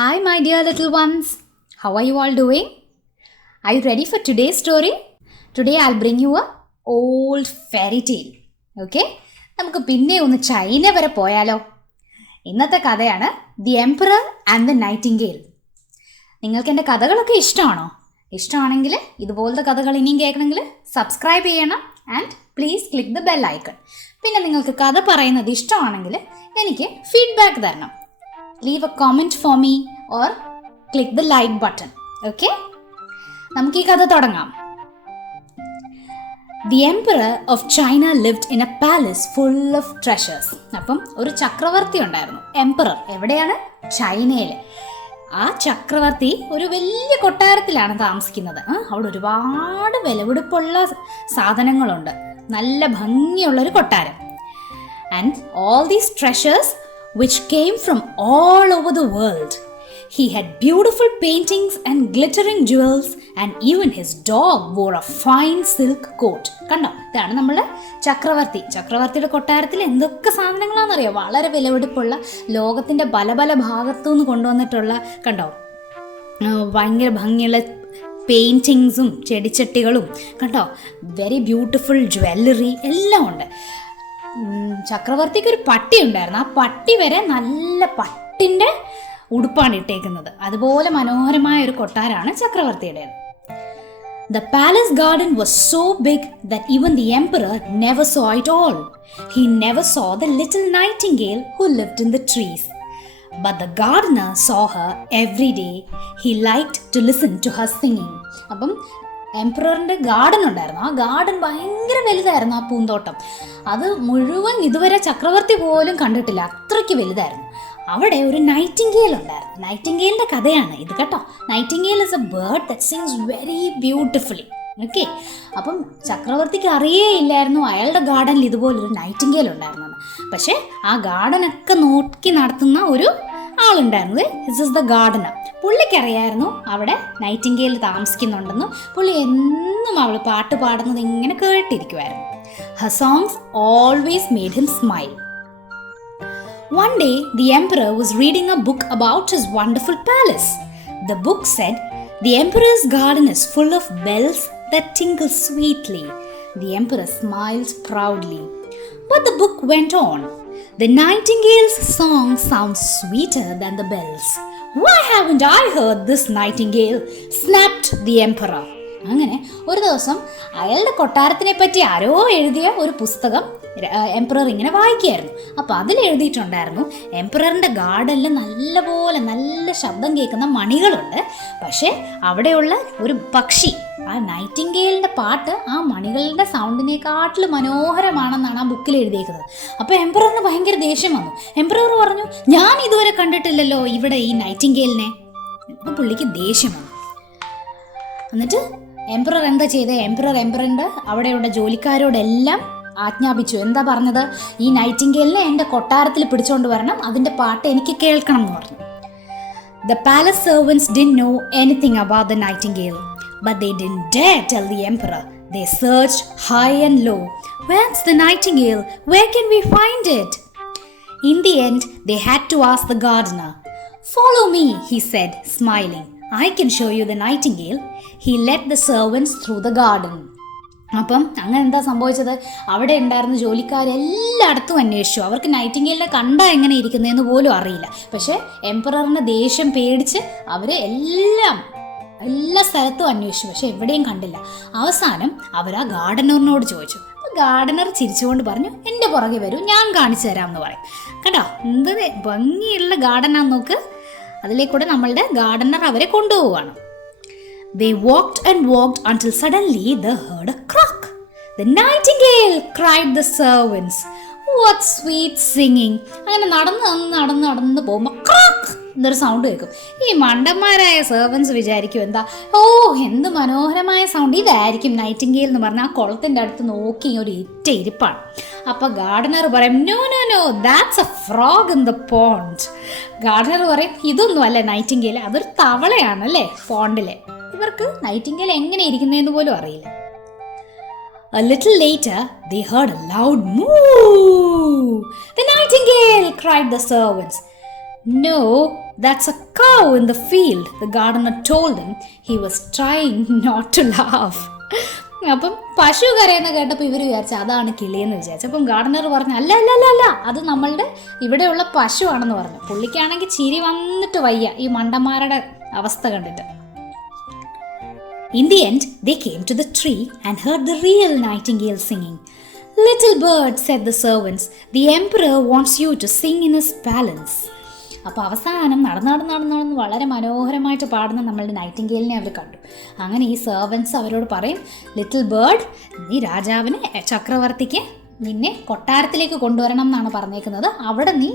Hi, my dear little ones. How are you all doing? Are you ready for today's story? Today I'll bring you a old fairy tale. Okay? നമുക്ക് പിന്നെ ഒന്ന് China വരെ പോയാലോ? ഇന്നത്തെ കഥയാണ് the emperor and the Nightingale. നിങ്ങൾക്ക് എൻ്റെ കഥകളൊക്കെ ഇഷ്ടമാണോ? ഇഷ്ടമാണെങ്കിൽ ഇതുപോലത്തെ കഥകൾ ഇനിയും കേൾക്കണമെങ്കിൽ സബ്സ്ക്രൈബ് ചെയ്യണം and please click the bell icon. പിന്നെ നിങ്ങൾക്ക് കഥ പറയുന്നത് ഇഷ്ടമാണെങ്കിൽ എനിക്ക് ഫീഡ്ബാക്ക് തരണം. Leave a comment for me or click the like button. Okay? നമുക്ക് ഈ കഥ തുടങ്ങാം. The emperor of China lived in a palace full of treasures. അപ്പം ഒരു ചക്രവർത്തി ഉണ്ടായിരുന്നു. എംപറർ എവിടെയാണ്? ചൈനയിൽ. ആ ചക്രവർത്തി ഒരു വലിയ കൊട്ടാരത്തിലാണ് താമസിക്കുന്നത്. അവിടെ ഒരുപാട് വിലപിടിപ്പുള്ള സാധനങ്ങളുണ്ട്. നല്ല ഭംഗിയുള്ളൊരു കൊട്ടാരം. And all these treasures which came from all over the world. He had beautiful paintings and glittering jewels, and even his dog wore a fine silk coat. കണ്ടോ, ഇതാണ് നമ്മളെ ചക്രവർത്തിയുടെ കൊട്ടാരത്തിൽ എന്തൊക്കെ സാധനങ്ങളാണെന്നറിയോ? വളരെ വിലപിടിപ്പുള്ള ലോകത്തിൻ്റെ പല പല ഭാഗത്തു നിന്ന് കൊണ്ടുവന്നിട്ടുള്ള, കണ്ടോ, ഭയങ്കര ഭംഗിയുള്ള പെയിൻറ്റിങ്സും ചെടിച്ചട്ടികളും, കണ്ടോ, വെരി ബ്യൂട്ടിഫുൾ ജ്വല്ലറി എല്ലാം ഉണ്ട്. ചക്രവർത്തിക്ക് ഒരു പട്ടി ഉണ്ടായിരുന്നു. ആ പട്ടി വരെ നല്ല പട്ടിൻ്റെ ഉടുപ്പാണ് ഇട്ടേക്കുന്നത്. അതുപോലെ മനോഹരമായ ഒരു കൊട്ടാരമാണ് ചക്രവർത്തിയുടേത്. The palace garden was so big that even the emperor never saw it all. He never saw the little nightingale who lived in the trees. But the gardener saw her every day. He liked to listen to her singing. അപ്പം എംപററിൻ്റെ garden ഉണ്ടായിരുന്നു. ആ garden ഭയങ്കര വലുതായിരുന്നു. ആ പൂന്തോട്ടം അത് മുഴുവൻ ഇതുവരെ ചക്രവർത്തി പോലും കണ്ടിട്ടില്ല, അത്രയ്ക്ക് വലുതായിരുന്നു. അവിടെ ഒരു നൈറ്റിംഗേൽ ഉണ്ടായിരുന്നു. നൈറ്റിംഗേലിൻ്റെ കഥയാണ് ഇത് കേട്ടോ. Nightingale is A bird that sings very beautifully. Okay, അപ്പം ചക്രവർത്തിക്ക് അറിയേയില്ലായിരുന്നു അയാളുടെ ഗാർഡനിൽ ഇതുപോലൊരു നൈറ്റിംഗേൽ ഉണ്ടായിരുന്നത്. പക്ഷേ ആ ഗാർഡനൊക്കെ നോക്കി നടത്തുന്ന ഒരു ആളുണ്ടായിരുന്നത്. This is the gardener. പുള്ളിക്കറിയായിരുന്നു അവിടെ നൈറ്റിംഗേൽ താമസിക്കുന്നുണ്ടെന്നും. പുള്ളി എന്നും അവൾ പാട്ട് പാടുന്നത് ഇങ്ങനെ കേട്ടിരിക്കുമായിരുന്നു. Her songs always made him smile. One day, the emperor was reading a book about his wonderful palace. The book said, "The emperor's garden is full of bells that tinkle sweetly." The emperor smiled proudly. But the book went on. "The nightingale's song sounds sweeter than the bells. Why haven't I heard this nightingale?" snapped the emperor. അങ്ങനെ ഒരു ദിവസം അയാളുടെ കൊട്ടാരത്തിനെ പറ്റി ആരോ എഴുതിയ ഒരു പുസ്തകം emperor ഇങ്ങനെ വായിക്കുകയായിരുന്നു. അപ്പോൾ അതിൽ എഴുതിയിട്ടുണ്ടായിരുന്നു, എംപററിൻ്റെ ഗാർഡനിൽ നല്ല ശബ്ദം കേൾക്കുന്ന മണികളുണ്ട്. പക്ഷേ അവിടെയുള്ള ഒരു പക്ഷി, ആ നൈറ്റിംഗേലിൻ്റെ പാട്ട് ആ മണികളുടെ സൗണ്ടിനെക്കാട്ടിലും മനോഹരമാണെന്നാണ് ആ ബുക്കിൽ എഴുതിയേക്കുന്നത്. അപ്പോൾ എംപററിന് ഭയങ്കര ദേഷ്യം വന്നു. എംപറർ പറഞ്ഞു, ഞാൻ ഇതുവരെ കണ്ടിട്ടില്ലല്ലോ ഇവിടെ ഈ നൈറ്റിംഗേലിനെ. അപ്പോൾ പുള്ളിക്ക് ദേഷ്യം വന്നു. എന്നിട്ട് എംപറർ എന്താ ചെയ്തത്? എംപററിൻ്റെ അവിടെയുള്ള ജോലിക്കാരോടെല്ലാം ആജ്ഞാപിച്ചു. എന്താ പറഞ്ഞത്? ഈ നൈറ്റിംഗേലിനെ എൻ്റെ കൊട്ടാരത്തിൽ പിടിച്ചുകൊണ്ട് വരണം, അതിൻ്റെ പാട്ട് എനിക്ക് കേൾക്കണം എന്ന് പറഞ്ഞു. The palace servants didn't know anything about the nightingale, but they didn't dare tell the emperor. They searched high and low. "Where's the nightingale? Where can we find it?" In the end, they had to ask the gardener. "Follow me," he said, smiling. "I can show you the nightingale." He led the servants through the garden. അപ്പം അങ്ങനെ എന്താ സംഭവിച്ചത്? അവിടെ ഉണ്ടായിരുന്ന ജോലിക്കാരെല്ലായിടത്തും അന്വേഷിച്ചു. അവർക്ക് നൈറ്റിംഗേലിനെ കണ്ടാൽ എങ്ങനെ ഇരിക്കുന്നതെന്ന് പോലും അറിയില്ല. പക്ഷേ എംപററിൻ്റെ ദേഷ്യം പേടിച്ച് അവർ എല്ലാ സ്ഥലത്തും അന്വേഷിച്ചു. പക്ഷെ എവിടെയും കണ്ടില്ല. അവസാനം അവർ ആ ഗാർഡനറിനോട് ചോദിച്ചു. ഗാർഡനർ ചിരിച്ചുകൊണ്ട് പറഞ്ഞു, എൻ്റെ പുറകെ വരൂ, ഞാൻ കാണിച്ചു തരാമെന്ന് പറയും. കേട്ടോ, എന്ത് ഭംഗിയുള്ള ഗാർഡനാന്ന് നോക്ക്. അതിലേക്കൂടെ നമ്മളുടെ ഗാർഡനർ അവരെ കൊണ്ടുപോവുകയാണ്. They walked and walked until suddenly they heard a croak. "The nightingale!" cried the servants. "What sweet singing!" അങ്ങനെ നടന്ന് പോകുമ്പോൾ ക്രാക്ക് എന്നൊരു സൗണ്ട് കേൾക്കും. ഈ മണ്ടന്മാരായ സെർവൻസ് വിചാരിക്കും, എന്താ, ഓ എന്ത് മനോഹരമായ സൗണ്ട്, ഇതായിരിക്കും നൈറ്റിംഗേൽ എന്ന് പറഞ്ഞാൽ ആ കുളത്തിൻ്റെ അടുത്ത് നോക്കി ഒരു ഇരിപ്പാണ്. അപ്പോൾ ഗാർഡനർ പറയും, "no no no, that's a frog in the pond." Gardener പറയും, "ഇതൊന്നും അല്ല നൈറ്റിംഗേൽ, അതൊരു തവളയാണല്ലേ പോണ്ടിലെ." ഇവർക്ക് നൈറ്റിംഗേൽ എങ്ങനെ ഇരിക്കുന്നതെന്ന് പോലും അറിയില്ല. A little later, they heard a loud moo. "The nightingale!" cried the servants. "No, "That's a cow in the field," the gardener told him. He was trying not to laugh. അപ്പം പശു കരയെന്ന് കേട്ടപ്പോൾ ഇവർ വിചാരിച്ചു അതാണ് കിളിയെന്ന് വിചാരിച്ചു. അപ്പം ഗാർഡനർ പറഞ്ഞു അല്ല അല്ല അല്ല അല്ല, അത് നമ്മളുടെ ഇവിടെയുള്ള പശുവാണെന്ന് പറഞ്ഞു. പുള്ളിക്കാണെങ്കിൽ ചിരി വന്നിട്ട് വയ്യ ഈ മണ്ടന്മാരുടെ അവസ്ഥ കണ്ടിട്ട്. In the end, they came to the tree and heard the real nightingale singing. "Little bird," said the servants, "the emperor wants you to sing in his palace." അപ്പോൾ അവസാനം നടന്ന് വളരെ മനോഹരമായിട്ട് പാടുന്ന നമ്മളുടെ നൈറ്റിംഗേലിനെ അവർ കണ്ടു. അങ്ങനെ ഈ സെർവൻസ് അവരോട് പറയും, "ലിറ്റിൽ ബേർഡ്, നീ രാജാവിന് ചക്രവർത്തിക്ക് നിന്നെ കൊട്ടാരത്തിലേക്ക് കൊണ്ടുവരണം എന്നാണ് പറഞ്ഞേക്കുന്നത്. അവിടെ നീ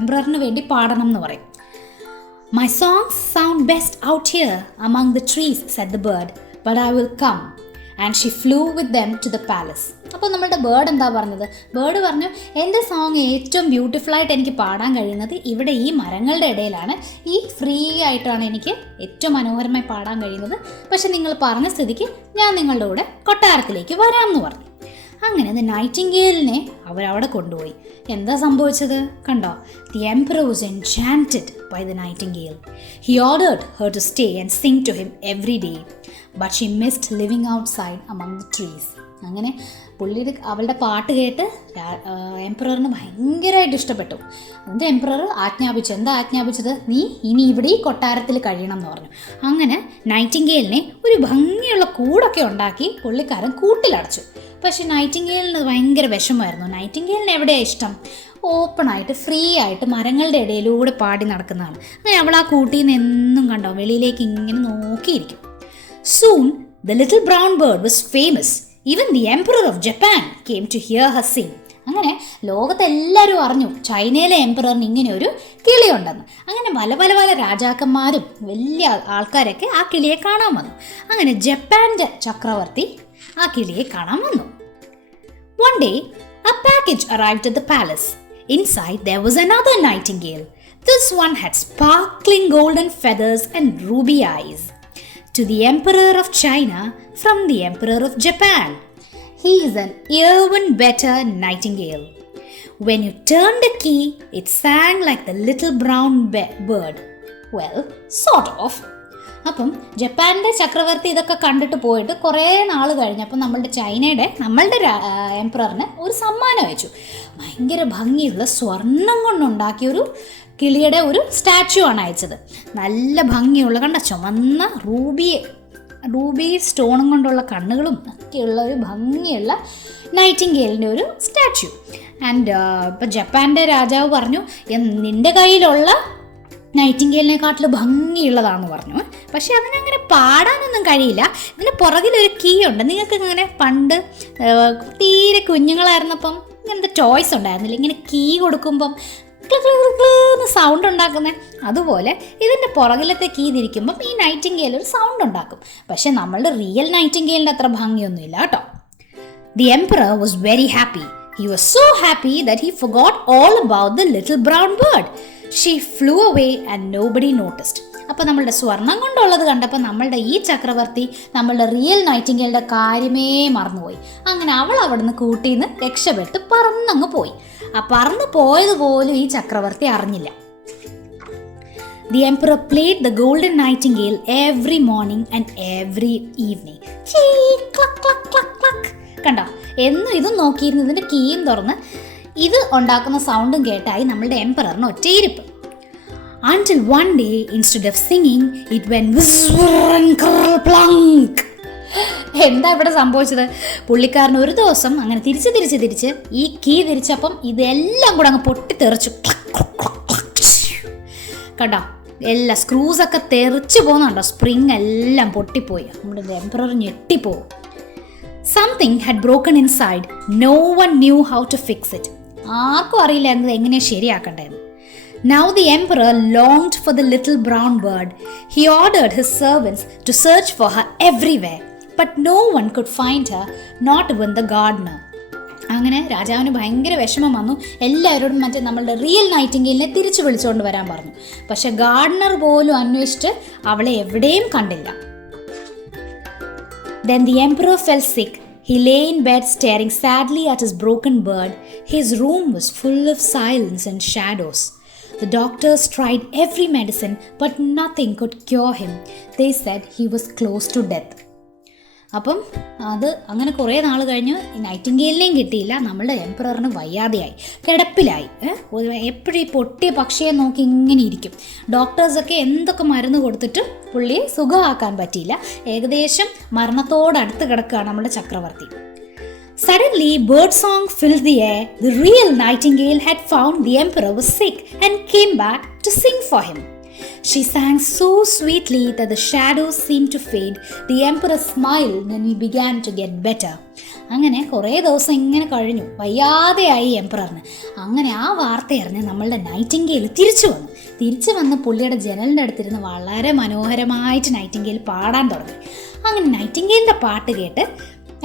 എംപററിന് വേണ്ടി പാടണം എന്ന് പറയും. "My songs sound best out here among the trees," said the bird, "but I will come." And she flew with them to the palace. അപ്പോൾ നമ്മളുടെ ബേർഡ് എന്താ പറഞ്ഞത്? ബേർഡ് പറഞ്ഞു, എൻ്റെ സോങ് ഏറ്റവും ബ്യൂട്ടിഫുള്ളായിട്ട് എനിക്ക് പാടാൻ കഴിയുന്നത് ഇവിടെ ഈ മരങ്ങളുടെ ഇടയിലാണ്. ഈ ഫ്രീ ആയിട്ടാണ് എനിക്ക് ഏറ്റവും മനോഹരമായി പാടാൻ കഴിയുന്നത്. പക്ഷെ നിങ്ങൾ പറഞ്ഞ സ്ഥിതിക്ക് ഞാൻ നിങ്ങളുടെ കൂടെ കൊട്ടാരത്തിലേക്ക് വരാം എന്ന് പറഞ്ഞു. അങ്ങനെ നൈറ്റിംഗേലിനെ അവരവിടെ കൊണ്ടുപോയി. എന്താ സംഭവിച്ചത് കണ്ടോ? The emperor was enchanted by the nightingale. He ordered her to stay and sing to him every day, but she missed living outside among the trees. അങ്ങനെ അവളുടെ പാട്ട് കേട്ട് എംപററിന് ഭയങ്കരമായിട്ട് ഇഷ്ടപ്പെട്ടു. എന്നിട്ട് എംപറർ ആജ്ഞാപിച്ചു. എന്താ ആജ്ഞാപിച്ചത്? നീ ഇനി ഇവിടെ ഈ കൊട്ടാരത്തിൽ കഴിയണം എന്ന് പറഞ്ഞു. അങ്ങനെ നൈറ്റിംഗേലിനെ ഒരു ഭംഗിയുള്ള കൂടൊക്കെ ഉണ്ടാക്കി പുള്ളിക്കാരൻ കൂട്ടിലടച്ചു. പക്ഷെ നൈറ്റിംഗേലിന് ഭയങ്കര വിഷമമായിരുന്നു. നൈറ്റിംഗേലിന് എവിടെയാണ് ഇഷ്ടം? ഓപ്പണായിട്ട് ഫ്രീ ആയിട്ട് മരങ്ങളുടെ ഇടയിലൂടെ പാടി നടക്കുന്നതാണ്. അങ്ങനെ അവൾ ആ കൂട്ടിൽ നിന്ന് എന്നും കണ്ടോ വെളിയിലേക്ക് ഇങ്ങനെ നോക്കിയിരിക്കും. Soon the little brown bird was famous. Even the emperor of Japan came to hear her sing. അങ്ങനെ ലോകത്തെല്ലാവരും അറിഞ്ഞു ചൈനയിലെ എംപററിന് ഇങ്ങനെ ഒരു കിളിയുണ്ടെന്ന്. അങ്ങനെ പല രാജാക്കന്മാരും വലിയ ആൾക്കാരൊക്കെ ആ കിളിയെ കാണാൻ വന്നു. അങ്ങനെ ജപ്പാൻ്റെ ചക്രവർത്തി ആ കിളിയെ കാണാൻ വന്നു. One day, a package arrived at the palace. Inside there was another nightingale. This one had sparkling golden feathers and ruby eyes. To the Emperor of China from the Emperor of Japan. He is an even better nightingale. When you turned a key, it sang like the little brown bird. Well, sort of. അപ്പം ജപ്പാൻ്റെ ചക്രവർത്തി ഇതൊക്കെ കണ്ടിട്ട് പോയിട്ട് കുറേ നാൾ കഴിഞ്ഞപ്പോൾ നമ്മളുടെ എംപററിന് ഒരു സമ്മാനം അയച്ചു. ഭയങ്കര ഭംഗിയുള്ള സ്വർണം കൊണ്ടുണ്ടാക്കിയൊരു കിളിയുടെ ഒരു സ്റ്റാച്ചു ആണ് അയച്ചത്. നല്ല ഭംഗിയുള്ള കണ്ട ചുമന്ന റൂബി സ്റ്റോണും കൊണ്ടുള്ള കണ്ണുകളും ഒക്കെയുള്ള ഒരു ഭംഗിയുള്ള നൈറ്റിംഗേലിൻ്റെ ഒരു സ്റ്റാച്ചു. ആൻഡ് ഇപ്പം ജപ്പാൻ്റെ രാജാവ് പറഞ്ഞു, നിൻ്റെ കയ്യിലുള്ള നൈറ്റിംഗേലിനെക്കാട്ടിൽ ഭംഗിയുള്ളതാണെന്ന് പറഞ്ഞു. പക്ഷെ അതിനങ്ങനെ പാടാനൊന്നും കഴിയില്ല. ഇതിന് പുറകിലൊരു കീ ഉണ്ട്. നിങ്ങൾക്ക് ഇങ്ങനെ പണ്ട് തീരെ കുഞ്ഞുങ്ങളായിരുന്നപ്പം ഇങ്ങനത്തെ ടോയ്സ് ഉണ്ടായിരുന്നില്ല, ഇങ്ങനെ കീ കൊടുക്കുമ്പം എന്ന് സൗണ്ട് ഉണ്ടാക്കുന്നത്. അതുപോലെ ഇതിൻ്റെ പുറകിലത്തെ കീ തിരിക്കുമ്പം ഈ നൈറ്റിംഗേൽ ഒരു സൗണ്ട് ഉണ്ടാക്കും. പക്ഷെ നമ്മളുടെ റിയൽ നൈറ്റിംഗേലിൻ്റെ അത്ര ഭംഗിയൊന്നുമില്ല കേട്ടോ. The emperor was very happy. He was so happy that he forgot all about the little brown bird. She flew away and nobody noticed. അപ്പോൾ നമ്മളുടെ സ്വർണം കൊണ്ടുള്ളത് കണ്ടപ്പോൾ നമ്മളുടെ ഈ ചക്രവർത്തി നമ്മളുടെ റിയൽ നൈറ്റിംഗേലിൻ്റെ കാര്യമേ മറന്നുപോയി. അങ്ങനെ അവൾ അവിടുന്ന് കൂട്ടിയിൽ നിന്ന് രക്ഷപ്പെട്ട് പറന്നങ്ങ് പോയി. ആ പറന്ന് പോയതുപോലും ഈ ചക്രവർത്തി അറിഞ്ഞില്ല. The emperor played the golden nightingale every morning and every evening. ക്ലക്ക് ക്ലക്ക് ക്ലക്ക് ക്ലക്ക്. കണ്ടോ, എന്നും ഇതും നോക്കിയിരുന്നു. ഇതിൻ്റെ കീയും തുറന്ന് ഇത് ഉണ്ടാക്കുന്ന സൗണ്ടും കേട്ടായി നമ്മളുടെ എംപററിന് ഒറ്റയിരിപ്പ്. Until one day, instead of singing, it went whisper and plunk. എന്താ ഇവിടെ സംഭവിച്ചത്? പുള്ളിക്കാരന് ഒരു ദിവസം അങ്ങനെ തിരിച്ച് ഈ കീ തിരിച്ചപ്പം ഇതെല്ലാം കൂടെ അങ്ങ് പൊട്ടിത്തെറിച്ചു. കണ്ടോ, എല്ലാ സ്ക്രൂസൊക്കെ തെറിച്ച് പോകുന്നുണ്ടോ? സ്പ്രിങ് എല്ലാം പൊട്ടിപ്പോയി. നമ്മുടെ emperor ഞെട്ടിപ്പോവും. Something had broken inside. No one knew how to fix it. ആർക്കും അറിയില്ലായിരുന്നത് എങ്ങനെയാണ് ശരിയാക്കണ്ടേന്ന്. Now the emperor longed for the little brown bird. He ordered his servants to search for her everywhere, but no one could find her, not even the gardener. അങ്ങനെ രാജാവിന് ഭയങ്കര വിഷമം വന്നു. എല്ലാവരോടും നമ്മളുടെ real നൈറ്റിംഗേലിനെ തിരിച്ചു വിളിച്ചുകൊണ്ട് വരാൻ പറഞ്ഞു. പക്ഷെ ഗാർഡനർ പോലും അന്വേഷിച്ച് അവളെ എവിടെയും കണ്ടില്ല. Then the emperor fell sick. He lay in bed staring sadly at his broken bird. His room was full of silence and shadows. The doctors tried every medicine, but nothing could cure him. They said he was close to death. അപ്പം അത് അങ്ങനെ കുറേ നാൾ കഴിഞ്ഞ് നൈറ്റിംഗേലിനെയും കിട്ടിയില്ല. നമ്മളുടെ എംപററിന് വയ്യാതെയായി, കിടപ്പിലായി. എപ്പോഴും ഈ പൊട്ടിയ പക്ഷിയെ നോക്കി ഇങ്ങനെ ഇരിക്കും. ഡോക്ടേഴ്സൊക്കെ എന്തൊക്കെ മരുന്ന് കൊടുത്തിട്ടും പുള്ളിയെ സുഖമാക്കാൻ പറ്റിയില്ല. ഏകദേശം മരണത്തോടടുത്ത് കിടക്കുകയാണ് നമ്മുടെ ചക്രവർത്തി. Suddenly, bird song filled the air. The real Nightingale had found the emperor was sick and came back to sing for him. She sang so sweetly that the shadows seemed to fade. The emperor smiled when he began to get better. അങ്ങനെ കുറേ ദിവസം ഇങ്ങനെ കഴിഞ്ഞു, വയ്യാതെയായി എംപററിന്. അങ്ങനെ ആ വാർത്ത അറിഞ്ഞ് നമ്മളുടെ നൈറ്റിംഗേൽ തിരിച്ചു വന്ന് പുള്ളിയുടെ ജനലിൻ്റെ അടുത്തിരുന്ന് വളരെ മനോഹരമായിട്ട് നൈറ്റിംഗേൽ പാടാൻ തുടങ്ങി. അങ്ങനെ നൈറ്റിംഗേലിൻ്റെ പാട്ട് കേട്ട്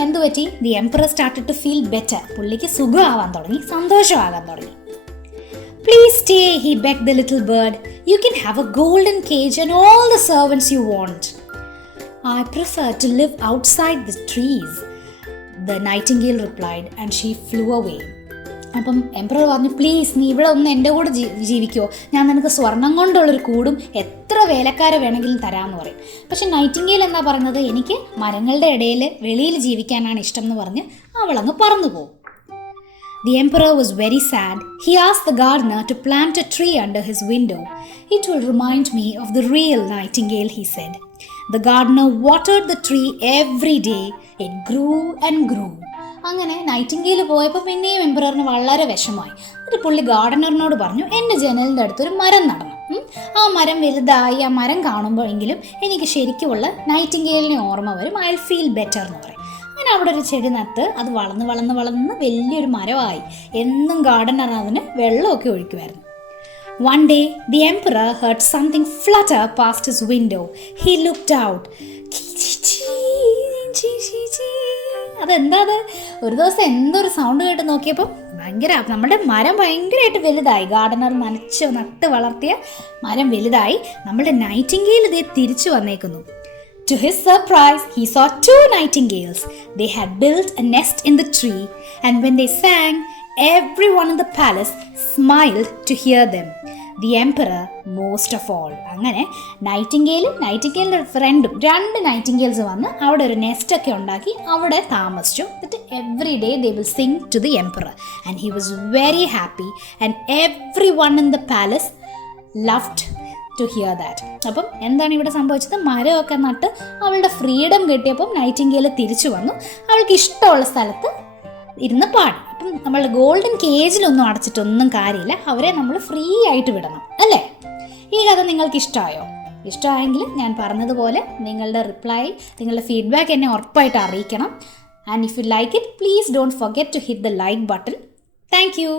എന്തുപറ്റി? The emperor started to feel better. പുള്ളിക്ക് സുഖമാവാൻ തുടങ്ങി, സന്തോഷമാകാൻ തുടങ്ങി. Please stay, he begged the little bird. You can have a golden cage and all the servants you want. I prefer to live outside the trees, the nightingale replied, and she flew away. അപ്പം emperor പറഞ്ഞു, please നീ ഇവിടെ ഒന്ന് എൻ്റെ കൂടെ ജീവിക്കുമോ, ഞാൻ നിനക്ക് സ്വർണം കൊണ്ടുള്ളൊരു കൂടും എത്ര വേലക്കാരെ വേണമെങ്കിലും തരാമെന്ന് പറയും. പക്ഷെ നൈറ്റിംഗേൽ എന്താ പറയുന്നത്, എനിക്ക് മരങ്ങളുടെ ഇടയിൽ വെളിയിൽ ജീവിക്കാനാണ് ഇഷ്ടം എന്ന് പറഞ്ഞ് അവളങ്ങ് പറന്നു പോകും. The emperor was very sad. He asked the gardener to plant a tree under his window. It will remind me of the real nightingale, he said. The gardener watered the tree every day. It grew and grew. അങ്ങനെ Nightingale പോയപ്പോൾ പിന്നെയും എംപററിന് വളരെ വിഷമമായി. ഒരു പുള്ളി ഗാർഡനറിനോട് പറഞ്ഞു, എൻ്റെ ജനലിൻ്റെ അടുത്തൊരു മരം നടണം. ആ മരം വലുതായി, ആ മരം കാണുമ്പോഴെങ്കിലും എനിക്ക് ശരിക്കുമുള്ള നൈറ്റിംഗേലിനെ ഓർമ്മ വരും. ഐ വിൽ ഫീൽ ബെറ്റർ എന്ന് പറയും. അങ്ങനെ അവിടെ ഒരു ചെടി നട്ട് അത് വളർന്ന് വലിയൊരു മരമായി. എന്നും ഗാർഡനർ അതിന് വെള്ളമൊക്കെ ഒഴിക്കുമായിരുന്നു. One day, the emperor heard something flutter past his window. He looked out. അതെന്താ അത്? ഒരു ദിവസം എന്തൊരു സൗണ്ട് കേട്ട് നോക്കിയപ്പോൾ നമ്മുടെ മരം ഭയങ്കരമായിട്ട് വലുതായി. ഗാർഡനർ നട്ട് വളർത്തിയ മരം വലുതായി. നമ്മുടെ നൈറ്റിംഗേൽ ഇതേ തിരിച്ചു വന്നേക്കുന്നു. To his surprise, he saw 2 nightingales. They had built a nest in the tree, and when they sang, everyone in the palace smiled to hear them. The emperor most of all. അങ്ങനെ നൈറ്റിംഗേലിൻ്റെ ഫ്രണ്ടും 2 നൈറ്റിംഗേൽസ് വന്ന് അവിടെ ഒരു nest ഒക്കെ ഉണ്ടാക്കി അവിടെ താമസിച്ചു. എന്നിട്ട് every day they will sing to the emperor, and he was very happy, and everyone in the palace loved to hear that. അപ്പം എന്താണ് ഇവിടെ സംഭവിച്ചത്? മരമൊക്കെ നട്ട് അവളുടെ ഫ്രീഡം കിട്ടിയപ്പം നൈറ്റിംഗേൽ തിരിച്ചു വന്നു. അവൾക്ക് ഇഷ്ടമുള്ള സ്ഥലത്ത് ഇരുന്ന് പാടി. അപ്പം നമ്മളുടെ ഗോൾഡൻ കേജിലൊന്നും അടച്ചിട്ടൊന്നും കാര്യമില്ല. അവരെ നമ്മൾ ഫ്രീ ആയിട്ട് വിടണം, അല്ലേ? ഈ കഥ നിങ്ങൾക്ക് ഇഷ്ടമായോ? ഇഷ്ടമായെങ്കിൽ ഞാൻ പറഞ്ഞതുപോലെ നിങ്ങളുടെ റിപ്ലൈ, നിങ്ങളുടെ ഫീഡ്ബാക്ക് എന്നെ ഉറപ്പായിട്ട് അറിയിക്കണം. And if you like it, please don't forget to hit the like button. Thank U.